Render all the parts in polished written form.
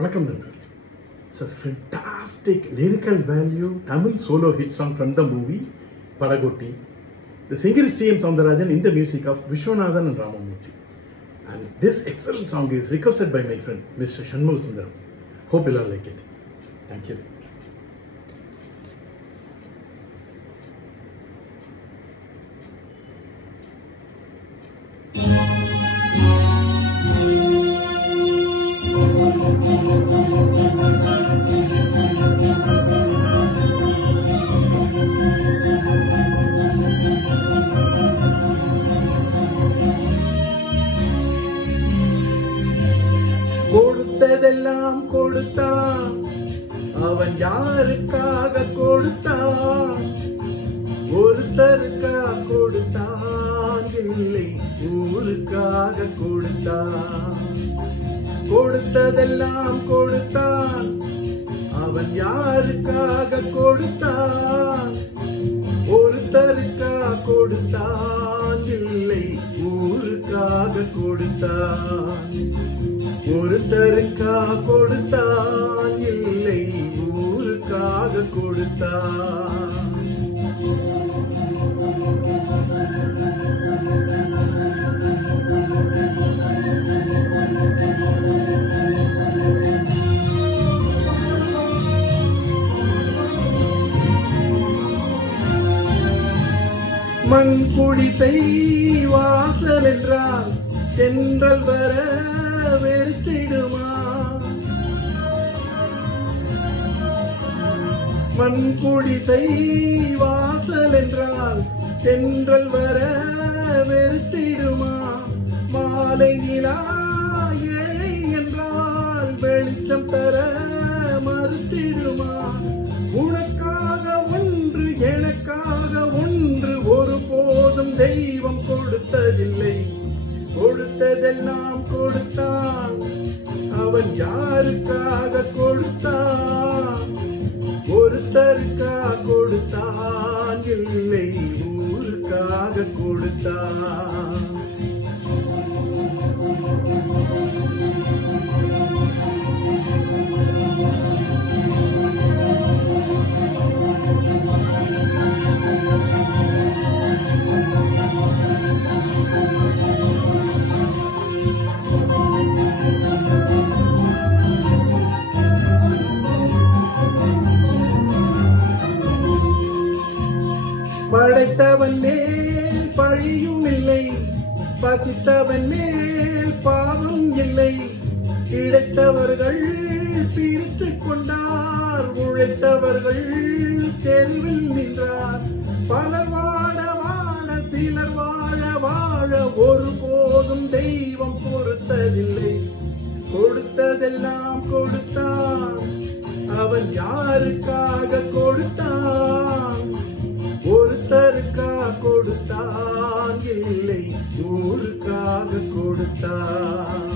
வணக்கம் நண்பர்களே. It's a fantastic lyrical value Tamil solo hit song from the movie Padagotti. The singer is T.M. Soundarajan in the music of Vishwanathan and Ramamurthy. And this excellent song is requested by my friend Mr. Shanmugha Sundaram. Hope you'll all like it. Thank you. கொடுத்ததெல்லாம் கொடுத்தான், அவன் யாருக்காக கொடுத்தான்? ஒருத்தருக்கா கொடுத்தான், இல்லை ஊருக்காக கொடுத்தான். கொடுத்ததெல்லாம் கொடுத்தான், அவன் யாருக்காக கொடுத்தான்? ஒருத்தருக்கா கொடுத்தான், இல்லை ஊருக்காக கொடுத்தான். ஒருத்தருக்கா கொடுத்தான், இல்லை ஊருக்காக கொடுத்தான். மண் குடிசை வாசல் என்றால் தென்றல் வர வெறுத்திடுமா? மண் குடிசை வாசல் என்றால் தென்றல் வர வெறுத்திடுமா? மாலை நிலா ஏழை என்றால் வெளிச்சம் தர மறுத்திடுமா? உனக்காக ஒன்று எனக்காக ஒன்று ஒருபோதும் தெய்வம் கொடுத்ததில்லை. கொடுத்ததெல்லாம் கொடுத்தான், அவன் யாருக்காக கொடுத்தான்? ஒருத்தருக்கா கொடுத்தான், இல்லை ஊருக்காக கொடுத்தான். படைத்தவன் மேல் பழியும் இல்லை, பசித்தவன் மேல் பாவம் இல்லை. கிடைத்தவர்கள் பிரித்துக் கொண்டார், உழைத்தவர்கள் தெருவில் நின்றார். பலர் வாழ வாழ சிலர் வாழ வாழ ஒருபோதும் தெய்வம் பொறுத்ததில்லை. கொடுத்ததெல்லாம் கொடுத்தான், அவன் யாருக்காக கொடுத்தான்? ஒருத்தருக்கா கொடுத்தான், இல்லை ஊருக்காக கொடுத்தான்.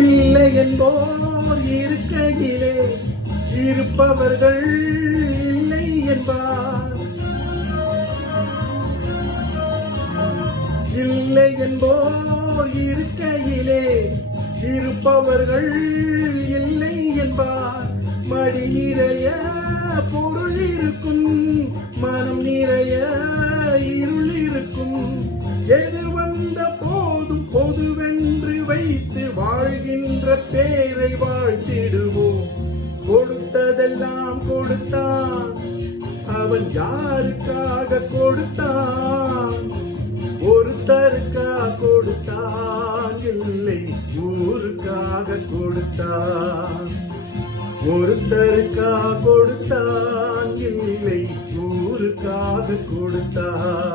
இல்லை என்போர் இருக்கையிலே இருப்பவர்கள் இல்லை என்பார். இல்லை என்போர் இருக்கையிலே இருப்பவர்கள் இல்லை என்பார். மடி நிறைய பொருள் இருக்கும், மனம் நிறைய இருள் இருக்கும். எது வந்த போதும் பொதுவென்று வைத்து வாழ்கின்ற பேரை வாழ்த்திடுவோம். கொடுத்ததெல்லாம் கொடுத்தான், அவன் யாருக்காக கொடுத்தான்? ஒருத்தருக்கா கொடுத்தான், இல்லை ஊருக்காக கொடுத்தான். ஒருத்தருக்கா கொடுத்தான், இல்லை ஊருக்காக கொடுத்தான்.